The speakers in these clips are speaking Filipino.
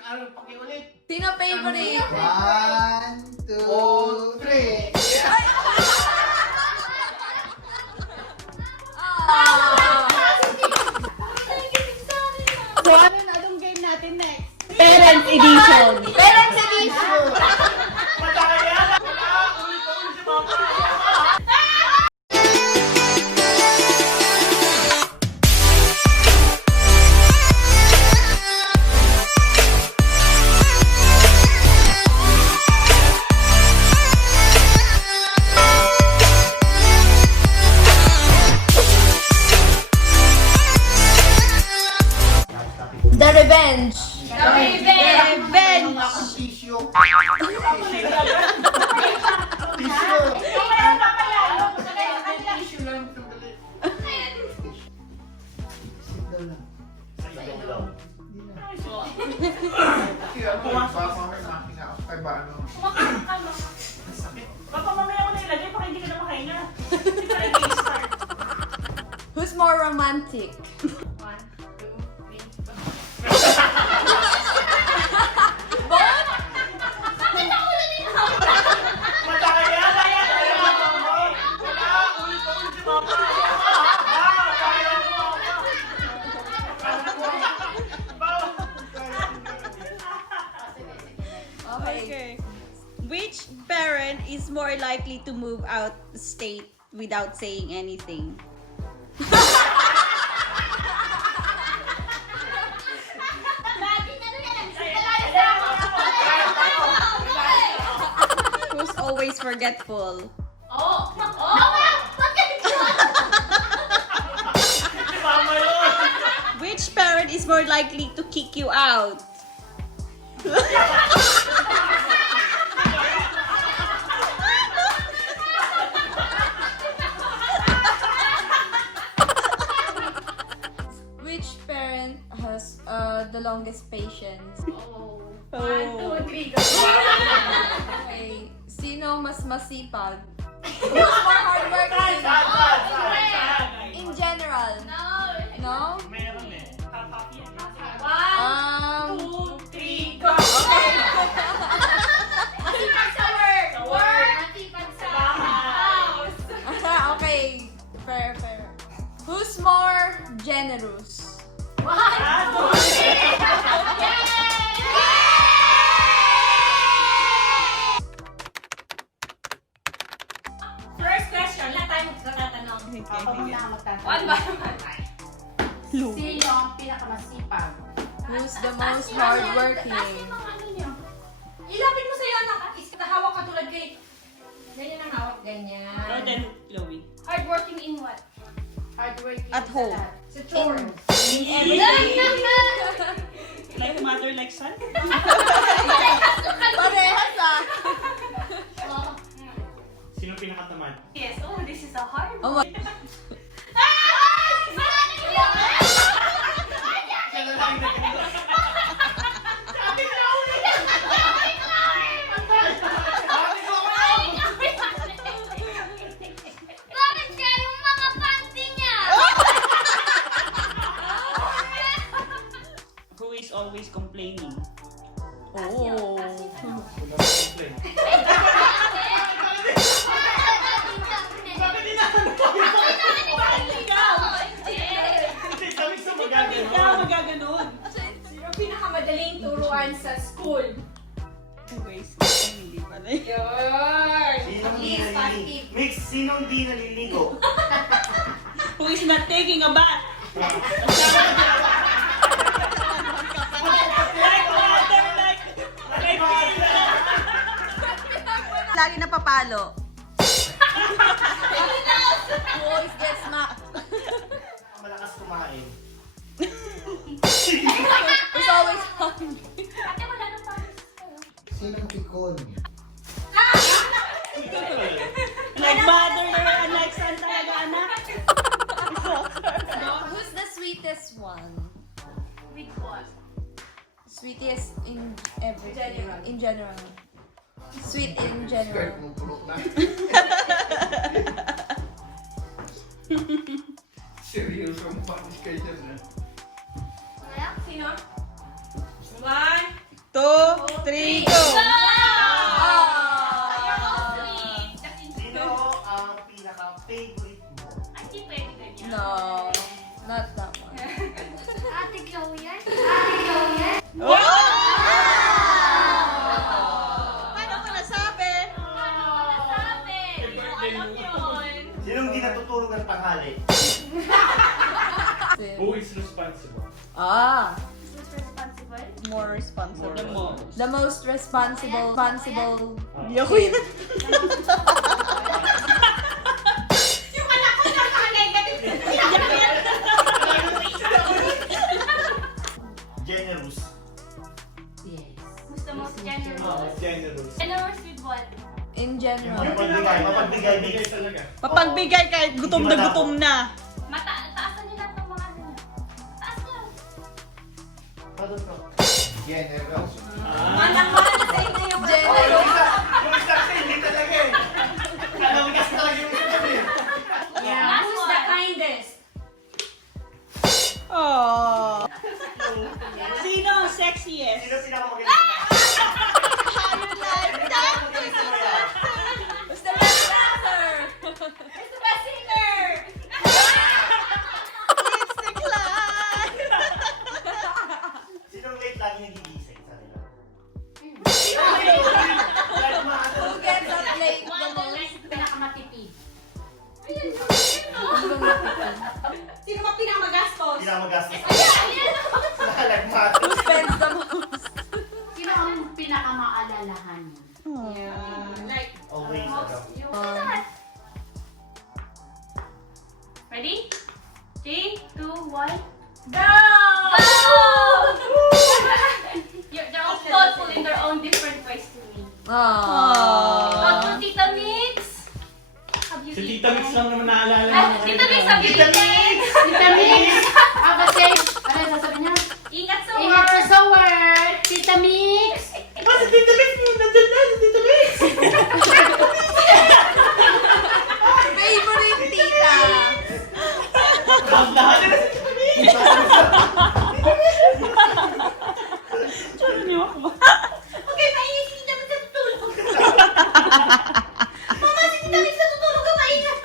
Ano, pakiulit. Sino favorite? 1, 2, 3. So ano na itong game natin next? Parents Edition. Parents edition! Madaya! Wala! Ulit-ulit si Mama! The Revenge! Revenge! Tissue. Tissue lang. Sandali. Sit down lang. Kaya ano, baka mamaya makina ako. Kaya ba ano? Baka mamaya ko na ilagay, baka hindi ka na makahinga. Hindi pa rin i-start. Who's more romantic? 1, 2, 3, Both? Madaya! Wala! Ulit-ulit si Mama! Kaya mo! Okay. Which parent is more likely to move out the state without saying anything? Who's always forgetful? Mama yun! Which parent is more likely to kick you out? Which parent has the longest patience? Oh. 1, 2, 3, go! Okay. Sino mas masipag? Who's more hardworking? In general. No? Meron eh. Happy yan. 1, 2, 3, go! Okay. Sa work! Sa house! Okay. Fair, fair. Who's more generous? 1, 2, 3! First question, lahat tayo magtatanong. Ako muna ang One by one. Sino ang pinakamasipag? Who's the most hardworking? Ilapit mo sa'yo anak at hawak ka tulad kay... Ganyan ang hawak, ganyan. And then, Chloe. Hardworking in what? Hardworking At home. Sa chores. In everything. Like mother, like son? Parehas ah. Sino pinakatamad? Yes. Oh, this is a hard Oh one. my. Who is always complaining? Oh. Hindi, kami sa Ikaw, magagawa. magaganon. Sino ang pinakamadaling turuan sa school? Always. Hindi pala. Yun! Sinong di Please, naliligo? positive. Mix, sinong di naliligo? Who is not taking a bath? Like water, like pila. Lagi napapalo. Who always gets smacked? Malakas kumain. Who's always hungry? Sinong pikon? Like mother, like son talaga, anak. Who's the sweetest one? With what? Sweetest in everything. General. In general. Sweet in Skirt general. mo pulok na. Seryoso mo pa ni skirt yan na. Sino? 1, 2, 3, go! Sino ang pinaka-favorite mo? Ay, di pwede ganyan. No, not that one. Ate Chloe yan? Ate Chloe yan? Paano ko nasabi? Nasabi! Alam yun. Sinong di natutulog ng tanghali? Who is responsible? Ah, Who's responsible? More responsible. the most responsible. Hindi ako yan. Yung anak ko nakaka-negative. Generous. Who's the most generous? Generous. Generous with what? In general. Mapagbigay talaga. Papagbigay kahit gutom na gutom na. Taasan niyo lahat ng mga ano niya. Taas niyo. Generous. Manang-mana sa inyo yung General. Yung isa kasi hindi talaga eh. Alam mo kasi talaga yung isa eh. Nas is the kindest. Oh. Sino ang sexiest? Sino pinakamagaling sa Who's the best dancer? Who's the best singer? It's the class! Sinong late lagi nagigising sa nila? Who gets up late the One most? night pinakamatipid. Hindi ba matipid? Sino ba pinakamagastos? Pinakamagastos. Ayan! Lalagmat. Who spends the most? Sino ang pinakamaalalahan? Like, Always most ago. you. Ready? 3, 2, 1. Go! They're all thoughtful in their own different ways to me. Aww. Thoughtful Tita Mix! Have you Si eaten? Tita Mix lang naman naalala Ay, mo. Tita Mix, have you Tita eaten? Tita Mix! Aba safe! Ano yung sasabihin niya? Ingat sa Ingat work! sa work! Tita Mix! Si Tita Mix! Nandiyan na si Tita Mix! Favorite tita. Lahat na si Tita Mix! Okay, mainit si Tita Mix sa tutulog. Mama, si Tita Mix sa tutulog ka maingat.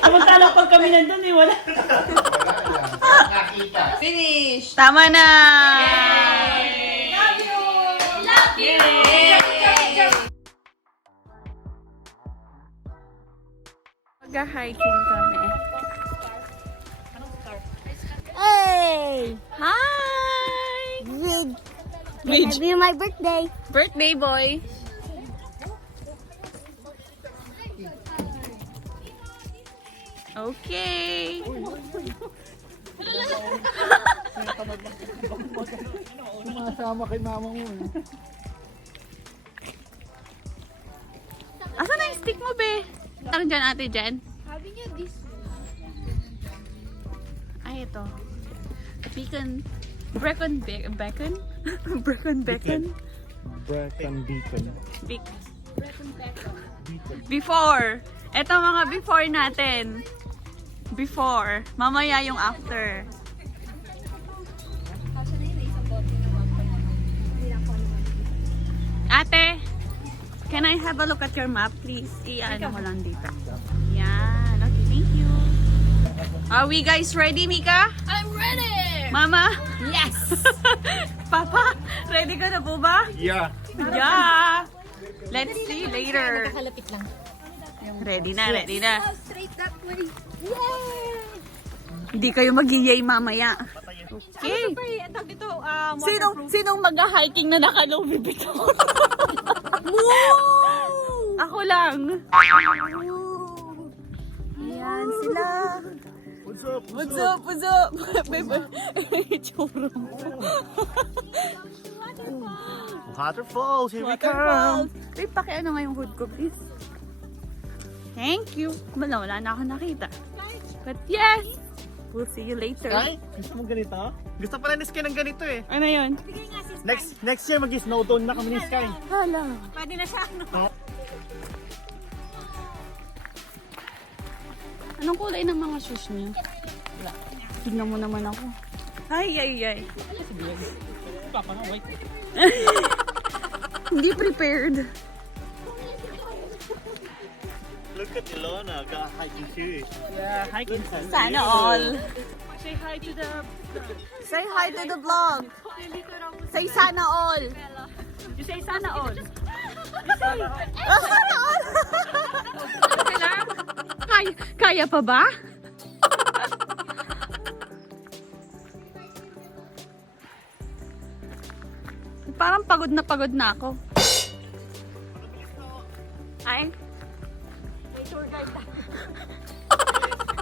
Samantalang pag kami nandun eh, wala. Wala lang. Nakita. Finish. Tama na! Love you! Love you! Mag-hiking kami. Hey! Hi! Ridge. It'll be my birthday. Birthday boy. Okay. Sumasama kay mama mo eh. Asan na yung stick mo, be? Ano dyan, ate Jen? Sabi niya this Ay, ito. Beacon. Brecon Beacon? Brecon Beacon? Brecon Beacon. Before. Ito mga before natin. Before. Mamaya yung after. Ate, can I have a look at your map, please? I-ano mo lang dito. Yan. Okay, thank you. Are we guys ready, Mika? I'm ready. Mama? Yes. Papa? Ready ka na po ba? Yeah. Yeah. Let's see later. Kalapit lang. Ready na, ready na. Straight that way. Yay! Hindi kayo mag-yay mamaya. Okay. Sinong mag-hiking na naka-low bibito? Ako lang. Ayan sila. What's up? What's up? What's up? Itsura mo. Waterfalls, here we Waterfalls. Wait, pakiano nga yung hood ko, please. Thank you. Wala na ako nakita. But yes, we'll see you later. Ay, gusto mo ganito? Gusto pala ni Sky ng ganito eh. Ano yun? Next year mag-snow tone na kami ni Sky. Hala. Pwede na siya. Anong kulay ng mga shoes niya? Wala. Tignan mo naman ako. Ay, ay, ay. Hindi prepared. Look at Ilona, got hiking shoes. Yeah, hiking. Sana all. Say hi to the... Say hi to the vlog. Say sana all. You say sana all. Sana all. Kaya pa ba? Parang pagod na ako. Ay. May tour guide na.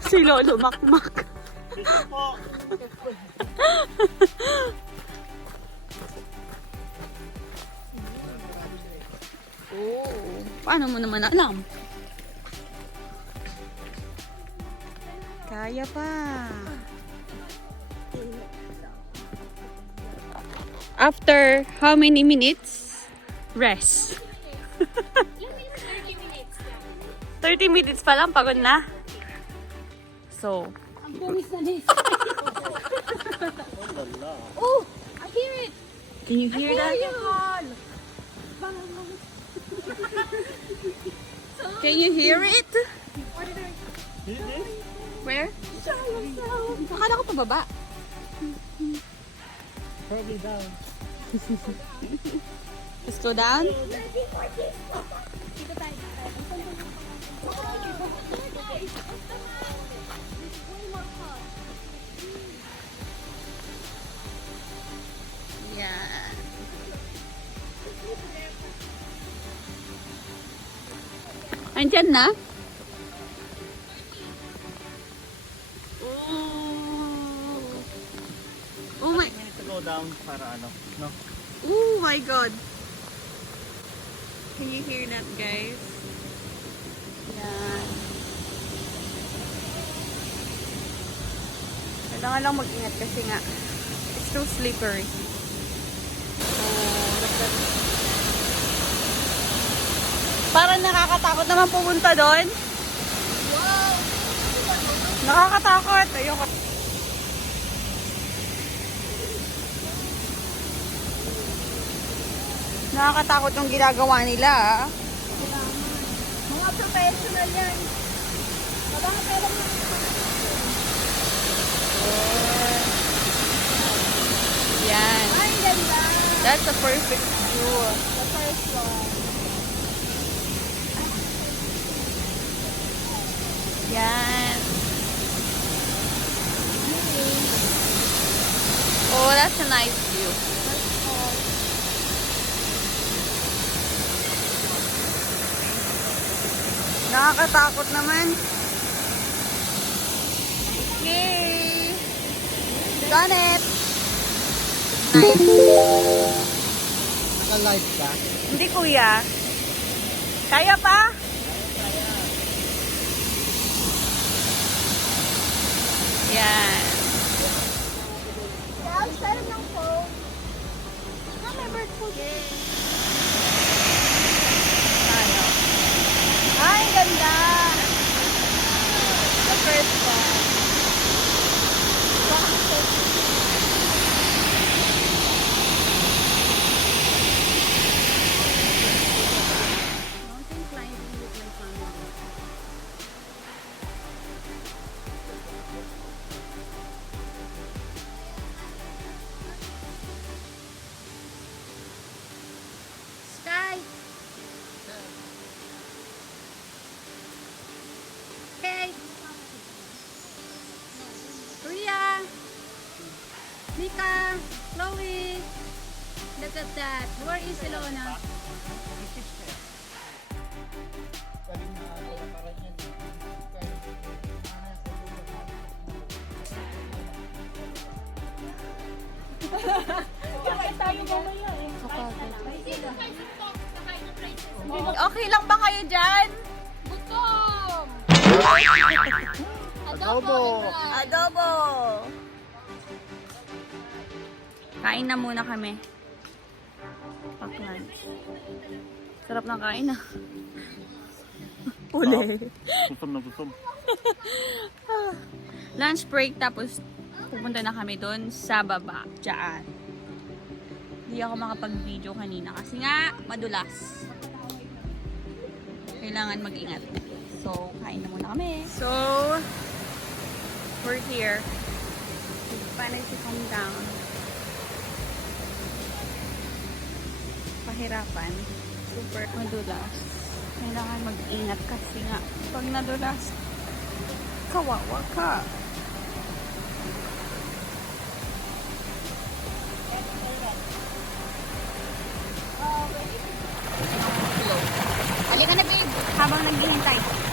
Si Lolo Makmak. Oh, paano mo naman alam? Kaya pa. After how many minutes? Rest. 30 minutes pa lang, pagod na. So, Oh, I hear it. can you hear that? Can you hear it? Where? Akala ko pababa. Probably down. Let's go down. Yeah. Andyan na? Oh my, We need to go down para ano, no? oh my god. Can you hear that, guys? Yan. Kailangan lang mag-ingat kasi nga it's too slippery. Oh, look at... Parang nakakatakot naman pumunta doon. Wow! Nakakatakot. Ayoko. Nakakatakot yung ginagawa nila. Mga professional yan. Mabaka kailan yan. Yan. Ay, ganda. That's a perfect view. The first one. Yan. Oh, that's a nice view. Nakakatakot naman. Okay. Got it. Nice. Naka-live ka? Hindi, kuya. Kaya pa? Yan. Kaya, saan ng phone? Remember to Tayo. Ay, ganda. The first one. Mountain climbing with my family. Sky. Hey. Ria. Mika. Chloe. Look at that. Where is Ilona? Okay lang ba kayo dyan? Gutom. Adobo! Adobo! Kain na muna kami. Pack lunch. Sarap ng kain ah. Uli. Gutom na gutom. Lunch break tapos pupunta na kami doon sa baba. Diyan. Hindi ako makapag-video kanina kasi nga madulas. Kailangan mag-ingat. So, kain na muna kami. So, we're here. Panay si calm down. Pahirapan. Super madulas. Kailangan mag-ingat kasi nga pag nadulas, kawawa ka. Halika na babe, habang naghihintay.